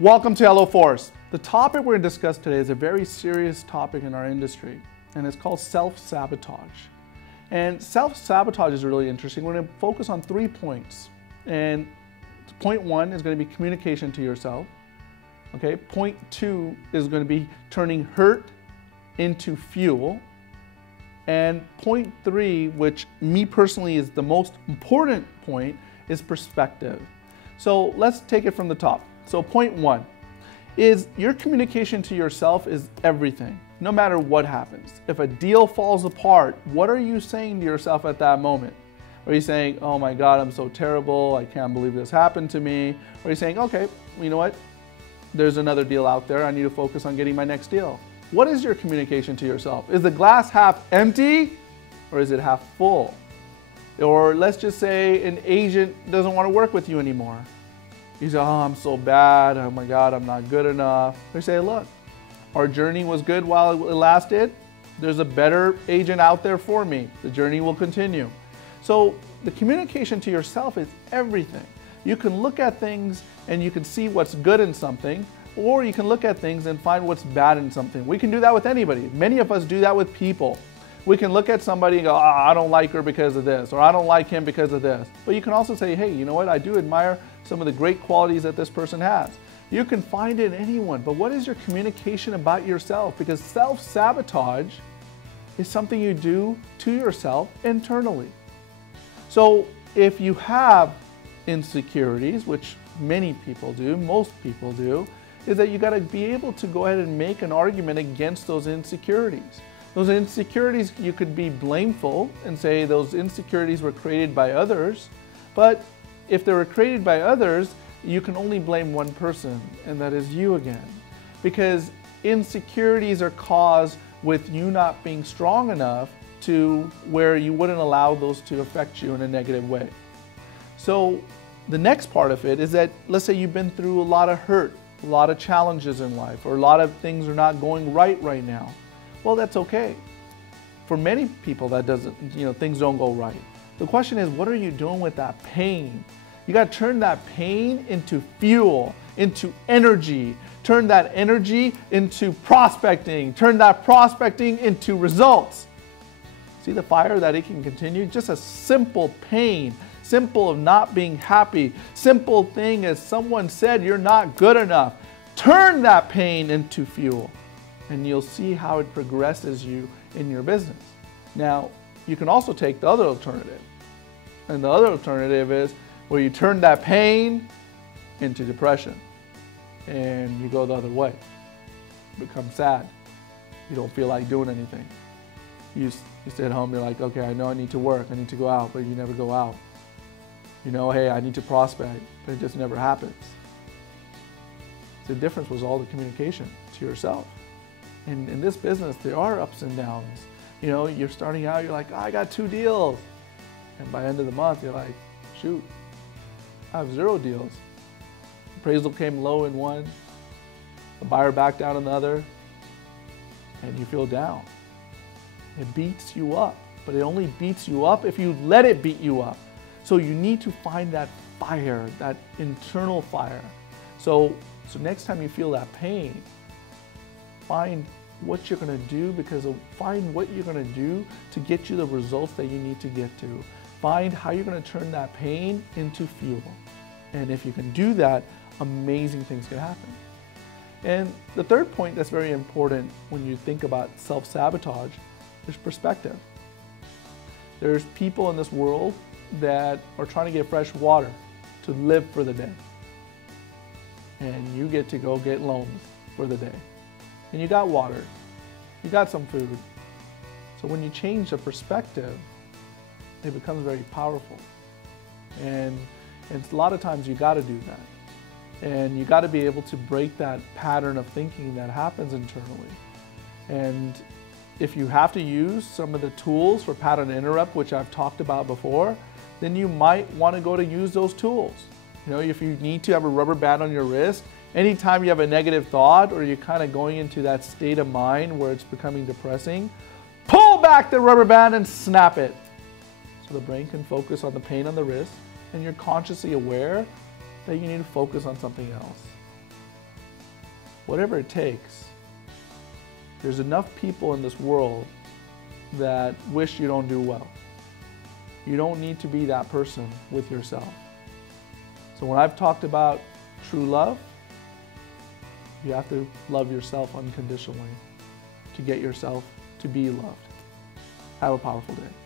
Welcome to LOFORCE. The topic we're going to discuss today is a very serious topic in our industry, and it's called self-sabotage. And self-sabotage is really interesting. We're going to focus on 3 points. And point 1 is going to be communication to yourself. Okay. Point 2 is going to be turning hurt into fuel. And point 3, which me personally is the most important point, is perspective. So let's take it from the top. So point 1 is your communication to yourself is everything, no matter what happens. If a deal falls apart, what are you saying to yourself at that moment? Are you saying, oh my God, I'm so terrible, I can't believe this happened to me? Or are you saying, okay, you know what? There's another deal out there, I need to focus on getting my next deal. What is your communication to yourself? Is the glass half empty or is it half full? Or let's just say an agent doesn't want to work with you anymore. You say, oh, I'm so bad, oh my God, I'm not good enough. They say, look, our journey was good while it lasted. There's a better agent out there for me. The journey will continue. So the communication to yourself is everything. You can look at things and you can see what's good in something, or you can look at things and find what's bad in something. We can do that with anybody. Many of us do that with people. We can look at somebody and go, oh, I don't like her because of this, or I don't like him because of this. But you can also say, hey, you know what? I do admire some of the great qualities that this person has. You can find it in anyone, but what is your communication about yourself? Because self-sabotage is something you do to yourself internally. So if you have insecurities, which many people do, most people do, is that you got to be able to go ahead and make an argument against those insecurities. Those insecurities, you could be blameful and say those insecurities were created by others, but if they were created by others, you can only blame one person, and that is you again. Because insecurities are caused with you not being strong enough to where you wouldn't allow those to affect you in a negative way. So the next part of it is that, let's say you've been through a lot of hurt, a lot of challenges in life, or a lot of things are not going right now. Well, that's okay. For many people, that doesn't, things don't go right. The question is, what are you doing with that pain? You got to turn that pain into fuel, into energy. Turn that energy into prospecting. Turn that prospecting into results. See the fire that it can continue? Just a simple pain, simple of not being happy, simple thing as someone said you're not good enough. Turn that pain into fuel, and you'll see how it progresses you in your business. Now, you can also take the other alternative. And the other alternative is where you turn that pain into depression and you go the other way. You become sad. You don't feel like doing anything. You stay at home, you're like, okay, I know I need to work, I need to go out, but you never go out. You know, hey, I need to prospect, but it just never happens. The difference was all the communication to yourself. And in this business, there are ups and downs. You know, you're starting out, you're like, oh, I got 2 deals. And by the end of the month, you're like, shoot, I have 0 deals. Appraisal came low in one, the buyer backed down in the other, and you feel down. It beats you up, but it only beats you up if you let it beat you up. So you need to find that fire, that internal fire. So next time you feel that pain, find what you're going to do, find what you're going to do to get you the results that you need to get to. Find how you're going to turn that pain into fuel. And if you can do that, amazing things can happen. And the third point that's very important when you think about self-sabotage is perspective. There's people in this world that are trying to get fresh water to live for the day. And you get to go get loans for the day. And you got water, you got some food. So when you change the perspective, it becomes very powerful. And a lot of times you got to do that. And you got to be able to break that pattern of thinking that happens internally. And if you have to use some of the tools for pattern interrupt, which I've talked about before, then you might want to go to use those tools. You know, if you need to have a rubber band on your wrist, anytime you have a negative thought or you're kind of going into that state of mind where it's becoming depressing, pull back the rubber band and snap it. So the brain can focus on the pain on the wrist and you're consciously aware that you need to focus on something else. whatever it takes. There's enough people in this world that wish you don't do well. You don't need to be that person with yourself. So when I've talked about true love, you have to love yourself unconditionally to get yourself to be loved. Have a powerful day.